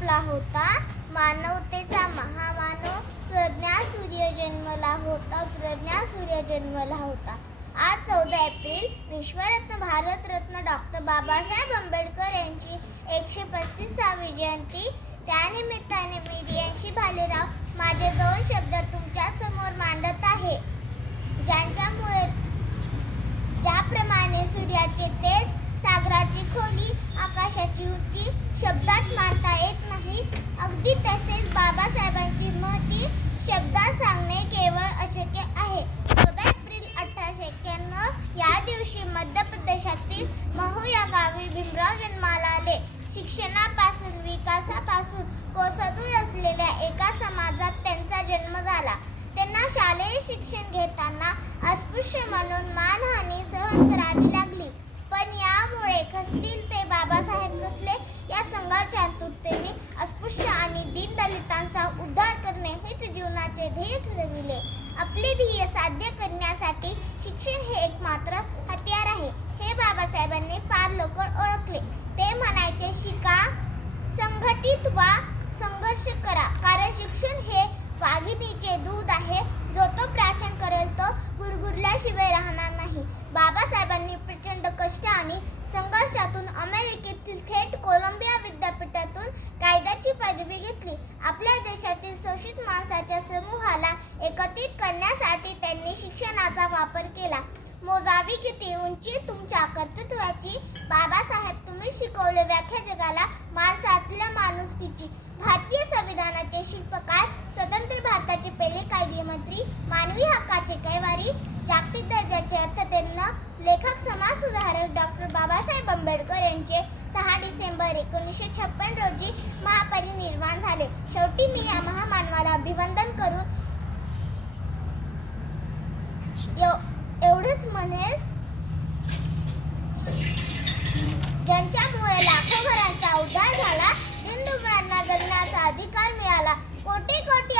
झोपला होता, मानवतेचा महामानव प्रज्ञासूर्य जन्मला होता, प्रज्ञासूर्य जन्मला होता. आज 14 एप्रिल विश्वरत्न भारतरत्न डॉक्टर बाबासाहेब आंबेडकर यांची 135वी जयंती. त्यानिमित्ताने मी रियांशी भालेराव माझे 2 शब्द तुमच्या समोर मांडत आहे. ज्याप्रमाणे सूर्याचे तेज, सागराची खोली, आकाशाची उंची शब्दात मांडता येत नाही, अगदी तसेच बाबासाहेबांची महती शब्दात सांगणे केवळ अशक्य आहे. 14 एप्रिल 1891 या दिवशी मध्य प्रदेशातील महू या गावी भीमराव जन्माला आले. शिक्षणापासून, विकासापासून कोसदूर असलेल्या एका समाजात त्यांचा जन्म झाला. त्यांना शालेय शिक्षण घेताना अस्पृश्य म्हणून मानहानी सहन करावी लागली. पण यामुळे खचतील ते बाबासाहेब नसले. या संघर्षातून त्यांनी अस्पृश्य आणि दीनदलितांचा उद्धार करणे हेच जीवनाचे ध्येय ठरविले. आपले ध्येय साध्य करण्यासाठी शिक्षण हे एकमात्र हत्यार आहे, हे बाबासाहेबांनी फार लवकर ओळखले. ते म्हणायचे, शिका, संघटित व्हा, संघर्ष करा, कारण शिक्षण हे वाघिणीचे दूध आहे. जो तो प्राशन करेल तो गुरगुरल्याशिवाय राहणार नाही. बाबासाहेबांनी प्रचंड कष्ट आणि संघर्षातून अमेरिकेतील थेट कोलंबिया विद्यापीठातून कायद्याची पदवी घेतली. आपल्या देशातील शोषित माणसाच्या समूहाला एकत्रित करण्यासाठी त्यांनी शिक्षणाचा वापर केला. मोजावी किती उंची तुमच्या कर्तृत्वाची, बाबासाहेब तुम्ही शिकवले व्याख्या जगाला माणसातल्या माणुसकीची. भारतीय संविधानाचे शिल्पकार, स्वतंत्र भारताचे पहिले कायदेमंत्री, मानवी हक्काचे कैवारी, जागतिक दर्जाचे अर्थतज्ञ, लेखक, समाजसुधारक डॉक्टर बाबासाहेब आंबेडकर यांचे 6 डिसेंबर 1956 रोजी महापरिनिर्वाण झाले. शेवटी मी या महामानवाला अभिवादन करून एवढंच म्हणेल, ज्यांच्यामुळे लाखो घरांचा उद्धार झाला, दीनदुबळ्यांना जगण्याचा अधिकार मिळाला. कोटी कोटी